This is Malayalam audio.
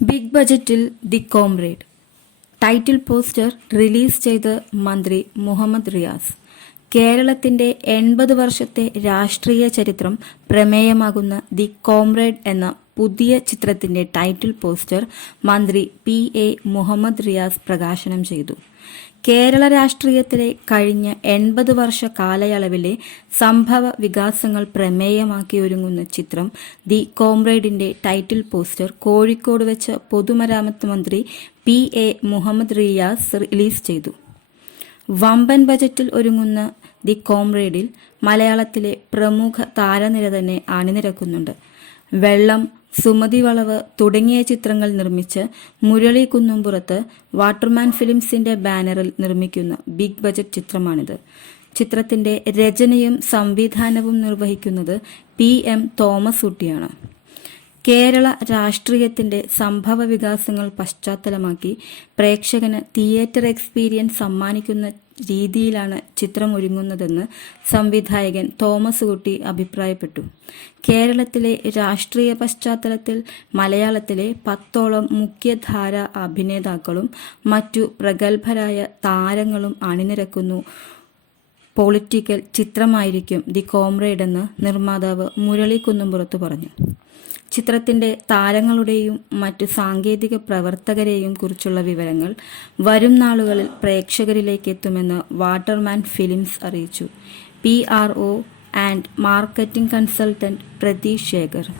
ബിഗ് ബജറ്റിൽ the comrade. Title poster release ചെയ്ത് മന്ത്രി മുഹമ്മദ് റിയാസ്. കേരളത്തിന്റെ എൺപത് വർഷത്തെ രാഷ്ട്രീയ ചരിത്രം പ്രമേയമാകുന്ന ദി കോംറേഡ് എന്ന പുതിയ ചിത്രത്തിന്റെ ടൈറ്റിൽ പോസ്റ്റർ മന്ത്രി പി എ മുഹമ്മദ് റിയാസ് പ്രകാശനം ചെയ്തു. കേരള രാഷ്ട്രീയത്തിലെ കഴിഞ്ഞ എൺപത് വർഷ കാലയളവിലെ സംഭവ വികാസങ്ങൾ പ്രമേയമാക്കി ഒരുങ്ങുന്ന ചിത്രം ദി കോംറേഡിന്റെ ടൈറ്റിൽ പോസ്റ്റർ കോഴിക്കോട് വെച്ച് പൊതുമരാമത്ത് മന്ത്രി P A Muhammad Riyas release ചെയ്തു. വമ്പൻ ബജറ്റിൽ ഒരുങ്ങുന്ന ദി കോംറേഡിൽ മലയാളത്തിലെ പ്രമുഖ താരനിര തന്നെ അണിനിരക്കുന്നുണ്ട്. വെള്ളം സുമതി വളവ് തുടങ്ങിയ ചിത്രങ്ങൾ നിർമ്മിച്ച് മുരളി കുന്നുംപുറത്ത് വാട്ടർമാൻ ഫിലിംസിന്റെ ബാനറിൽ നിർമ്മിക്കുന്ന ബിഗ് ബജറ്റ് ചിത്രമാണിത്. ചിത്രത്തിന്റെ രചനയും സംവിധാനവും നിർവഹിക്കുന്നത് പി എം തോമസ് ഊട്ടിയാണ് കേരള രാഷ്ട്രീയത്തിന്റെ സംഭവ വികാസങ്ങൾ പശ്ചാത്തലമാക്കി പ്രേക്ഷകന് തിയേറ്റർ എക്സ്പീരിയൻസ് സമ്മാനിക്കുന്ന രീതിയിലാണ് ചിത്രം ഒരുങ്ങുന്നതെന്ന് സംവിധായകൻ തോമസ് കുട്ടി അഭിപ്രായപ്പെട്ടു. കേരളത്തിലെ രാഷ്ട്രീയ പശ്ചാത്തലത്തിൽ മലയാളത്തിലെ പത്തോളം മുഖ്യധാര അഭിനേതാക്കളും മറ്റു പ്രഗത്ഭരായ താരങ്ങളും അണിനിരക്കുന്നു. പൊളിറ്റിക്കൽ ചിത്രമായിരിക്കും ദി കോംറേഡ് എന്ന് നിർമ്മാതാവ് മുരളി കുന്നുംപുറത്ത് പറഞ്ഞു. ചിത്രത്തിന്റെ താരങ്ങളുടെയും മറ്റു സാങ്കേതിക പ്രവർത്തകരെയും കുറിച്ചുള്ള വിവരങ്ങൾ വരും നാളുകളിൽ പ്രേക്ഷകരിലേക്ക് എത്തുമെന്ന് വാട്ടർമാൻ ഫിലിംസ് അറിയിച്ചു. P R O and marketing consultant Prateesh Sekhar.